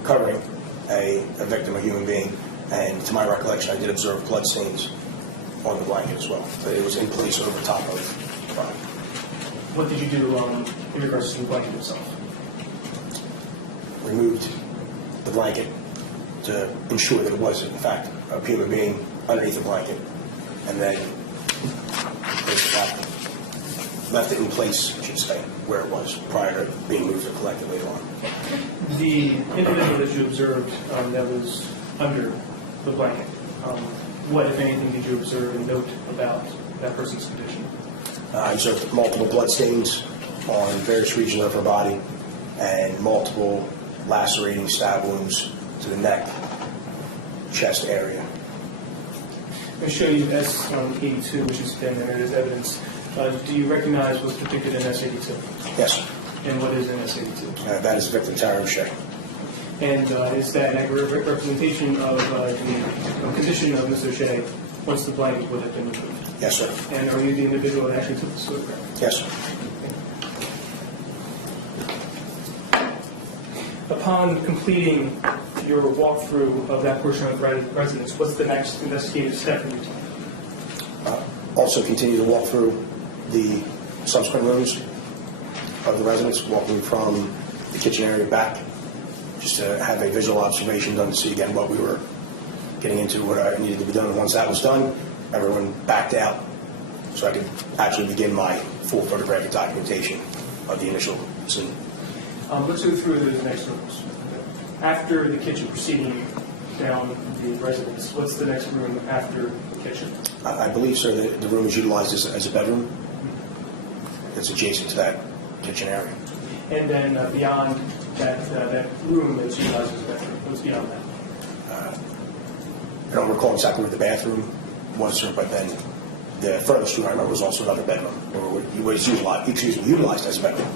a victim, a human being. And to my recollection, I did observe blood stains on the blanket as well. But it was in place over top of the body. What did you do in regards to the blanket itself? Removed the blanket to ensure that it was, in fact, a human being underneath the blanket. And then left it in place, I should say, where it was prior to being moved or collected later on. The individual that you observed that was under the blanket, what, if anything, did you observe and note about that person's condition? I observed multiple blood stains on various regions of her body and multiple lacerating stab wounds to the neck, chest area. I'm going to show you S82, which has been entered as evidence. Do you recognize what's depicted in S82? Yes, And what is in S82? that is victim Tara O'Shea. And is that an accurate representation of the condition of Ms. O'Shea once the blanket would have been removed? Yes, sir. And are you the individual that actually took this photograph? Yes, sir. Upon completing your walkthrough of that portion of the residence, what's the next investigative step that you take? Also continue to walk through the subsequent rooms of the residence, walking from the kitchen area back, just to have a visual observation done to see again what we were getting into, what needed to be done. And once that was done, everyone backed out so I could actually begin my full photographic documentation of the initial scene. Let's go through those next rooms. After the kitchen, proceeding down the residence, what's the next room after the kitchen? I believe, sir, that the room is utilized as a bedroom. It's adjacent to that kitchen area. And then beyond that room that's utilized as a bedroom, what's beyond that? I don't recall exactly where the bathroom was, sir, but then the furthest room I remember was also another bedroom, or it was utilized as a bedroom.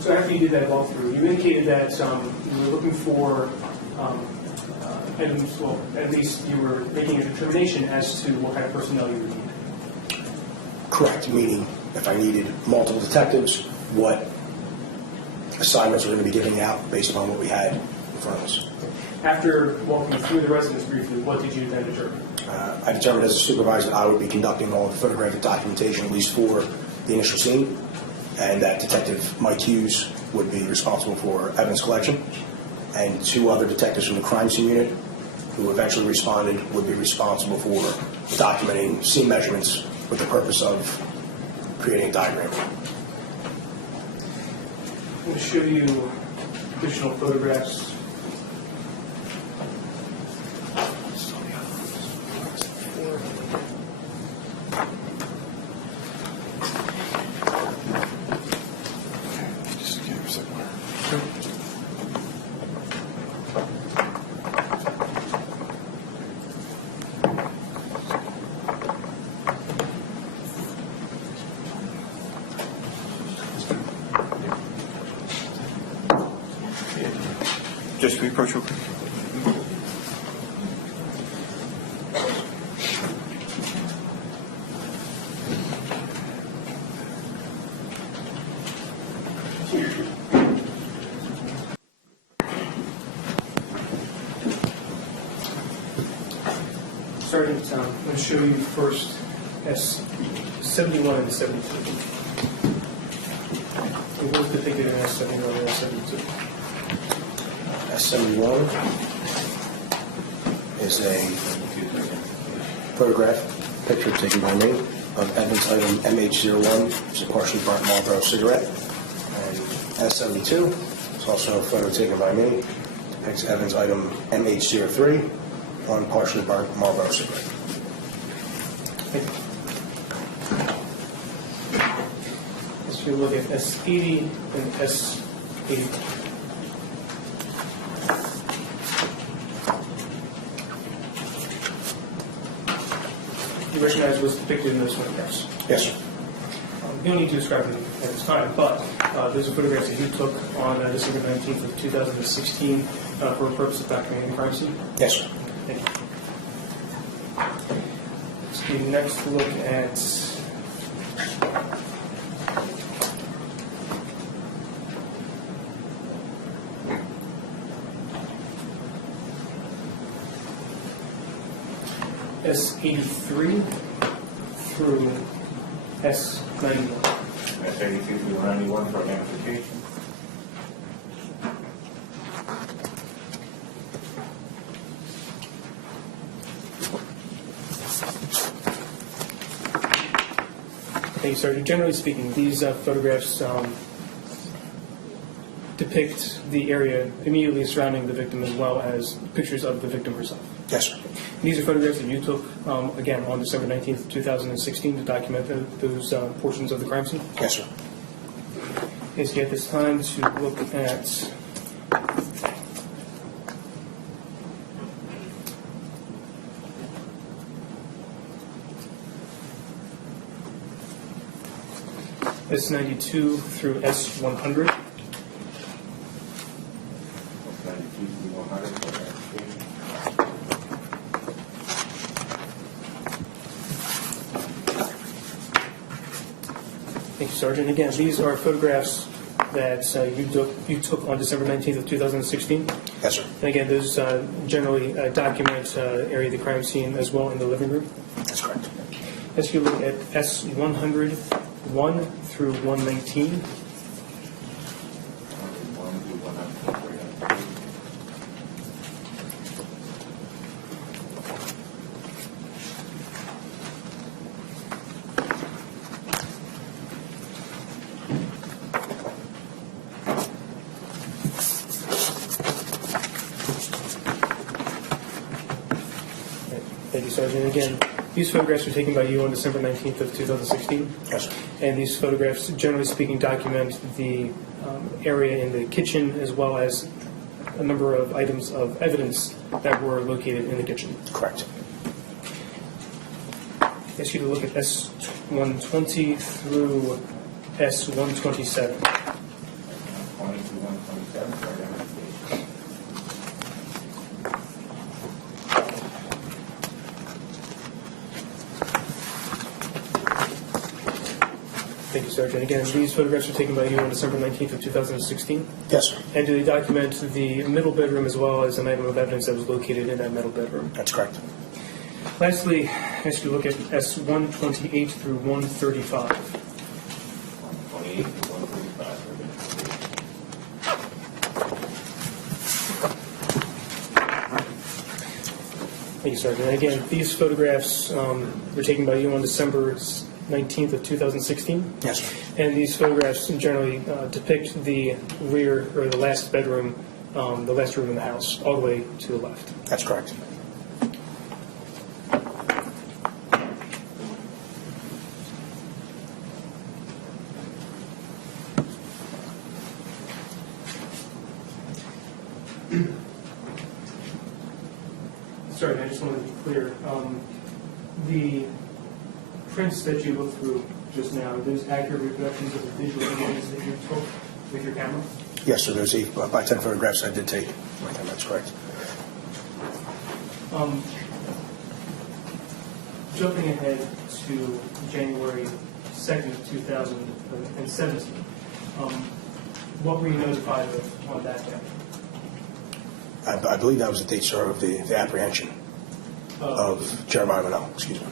So after you did that walkthrough, you indicated that you were looking for items, well, at least you were making a determination as to what kind of personnel you would need. Correct, meaning if I needed multiple detectives, what assignments were going to be giving out based upon what we had in front of us. After walking through the residence briefly, what did you then determine? I determined as a supervisor that I would be conducting all the photographic documentation, at least for the initial scene, and that Detective Mike Hughes would be responsible for evidence collection, and 2 other detectives from the crime scene unit who eventually responded would be responsible for documenting scene measurements with the purpose of creating a diagram. I'm going to show you additional photographs. Just to approach real quick. Starting at I'm going to show you first S71 and 72. And what's depicted in S71 and S72? S71 is a photograph, picture taken by me, of evidence item MH01, which is a partially burnt Marlboro cigarette. And S72 is also a photo taken by me, depicts evidence item MH03, one partially burnt Marlboro cigarette. Let's look at S80 and S81. You recognize what's depicted in those photographs? Yes, sir. You don't need to describe them at this time, but those are photographs that you took on December 19th of 2016 for a purpose of documenting the crime scene. Yes, sir. Thank you. Let's you next look at S83 through S91. That's 82 through 91 for identification. Thank you, Sergeant. Generally speaking, these photographs depict the area immediately surrounding the victim as well as pictures of the victim herself. Yes, sir. These are photographs that you took, again, on December 19th, 2016 to document those portions of the crime scene. Yes, sir. Is at this time to look at S92 through S100. 92 through 100 for identification. Thank you, Sergeant. Again, these are photographs that you took on December 19th of 2016. Yes, sir. And again, those generally document area of the crime scene as well in the living room. That's correct. As you look at S100, 1 through 119. 1 through 100 for identification. Thank you, Sergeant. Again, these photographs were taken by you on December 19th of 2016. Yes, sir. And these photographs, generally speaking, document the area in the kitchen as well as a number of items of evidence that were located in the kitchen. Correct. I ask you to look at S120 through S127. 20 to 127 for identification. Thank you, Sergeant. Again, these photographs were taken by you on December 19th of 2016. Yes, sir. And do they document the middle bedroom as well as an item of evidence that was located in that middle bedroom? That's correct. Lastly, I ask you to look at S128 through 135. 128 to 135 for identification. Thank you, Sergeant. And again, these photographs were taken by you on December 19th of 2016. Yes, sir. And these photographs generally depict the rear or the last bedroom, the last room in the house, all the way to the left. That's correct. Sorry, I just wanted to be clear. The prints that you looked through just now, are those accurate reproductions of the visual images that you took with your camera? Yes, sir. There's 8 by 10 photographs I did take. That's correct. Jumping ahead to January 2nd, 2017, what were you notified of on that day? I believe that was the date, sir, of the apprehension of Jeremiah Monell. Excuse me.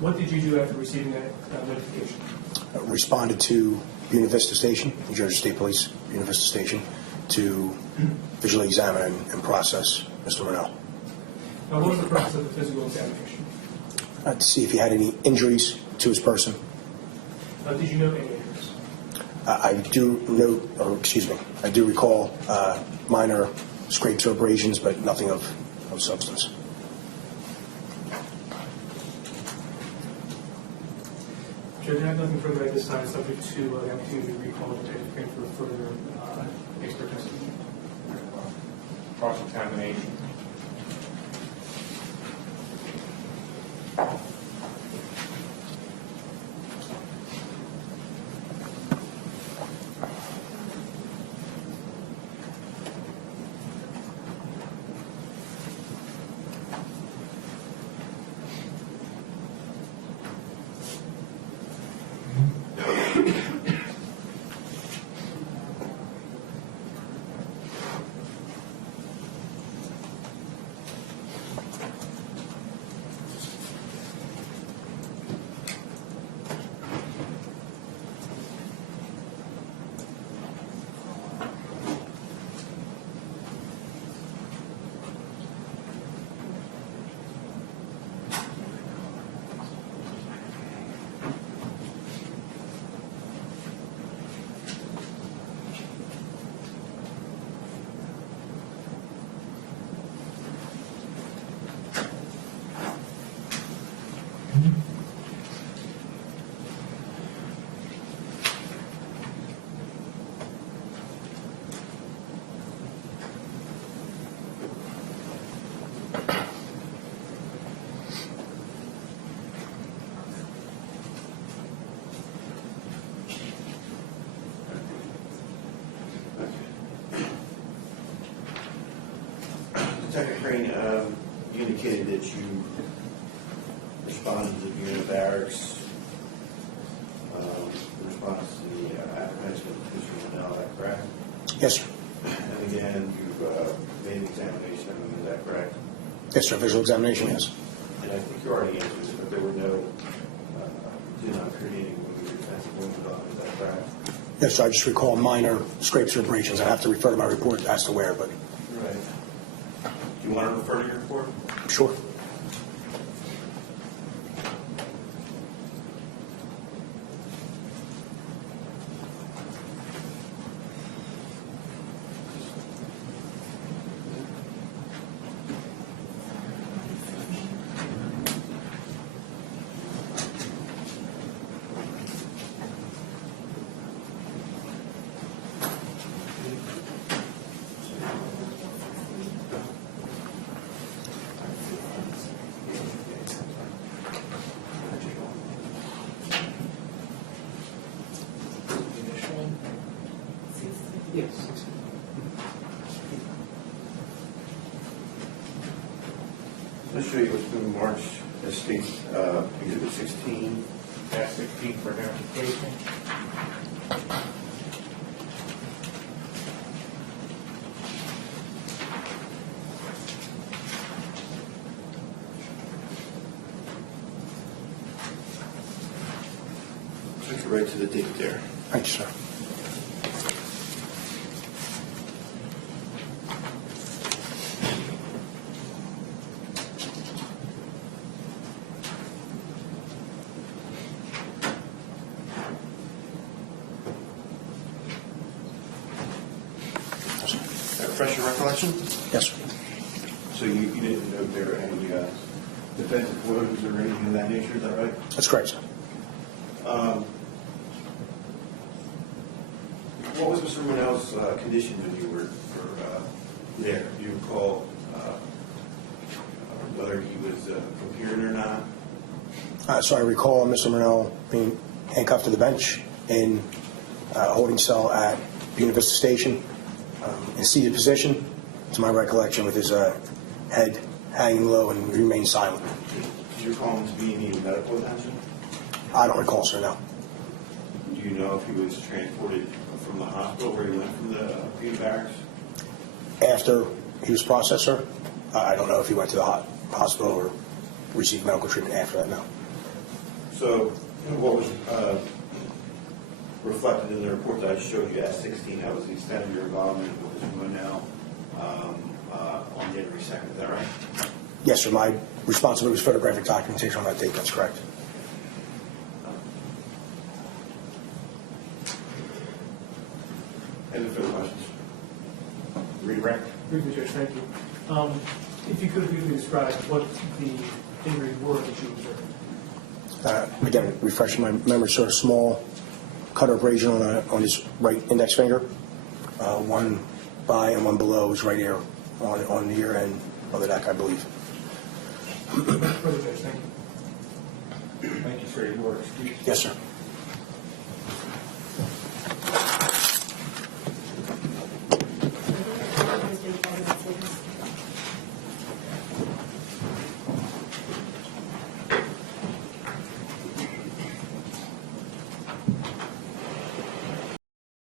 What did you do after receiving that notification? Responded to Buena Vista Station, New Jersey State Police, Buena Vista Station, to visually examine and process Mr. Monell. What was the purpose of the physical examination? To see if he had any injuries to his person. Did you note any injuries? I do note, or excuse me, I do recall minor scrapes or abrasions, but nothing of substance. Judge, I have nothing further at this time, subject to the opportunity to recall the detective for further expert testimony. Cross-examination. that you responded to the unit barracks in response to the apprehension of Mr. Monell, is that correct? Yes, sir. And again, you've made an examination of him, is that correct? Yes, sir. Visual examination, yes. And I think you already answered it, but there were no, did not appear any defensive wounds on him, is that correct? Yes, sir. I just recall minor scrapes or abrasions. I have to refer to my report as to where, but Right. Do you want to refer to your report? sure. Yes. Let's show you what's been marked as state Exhibit 16. That's 16 for identification. Take it right to the date there. Thank you, sir. Refresh your recollection? Yes, sir. So you didn't know there were any defensive wounds or anything of that nature, is that right? That's correct, sir. What was Mr. Monell's condition when you were there? Do you recall whether he was coherent or not? So I recall Mr. Monell being handcuffed to the bench in a holding cell at Buena Vista Station in a seated position, to my recollection, with his head hanging low and remained silent. Did you recall him to be needing medical attention? I don't recall, sir, no. Do you know if he was transported from the hospital where he went from the Buena barracks? After he was processed, sir, I don't know if he went to the hospital or received medical treatment after that, no. So what was reflected in the report that I showed you at 16, that was the extent of your involvement with Mr. Monell on January 2nd, is that right? Yes, sir, my responsibility was photographic documentation on that date, that's correct. Any further questions? Redirect. Briefly, Judge, thank you. If you could briefly describe what the injuries were that you observed. Again, refreshing my memory, sort of small cutter abrasion on his right index finger. One by and one below his right ear on the ear end of the neck, I believe. Further, Judge, thank you. Thank you, sir. You were excused. Yes, sir.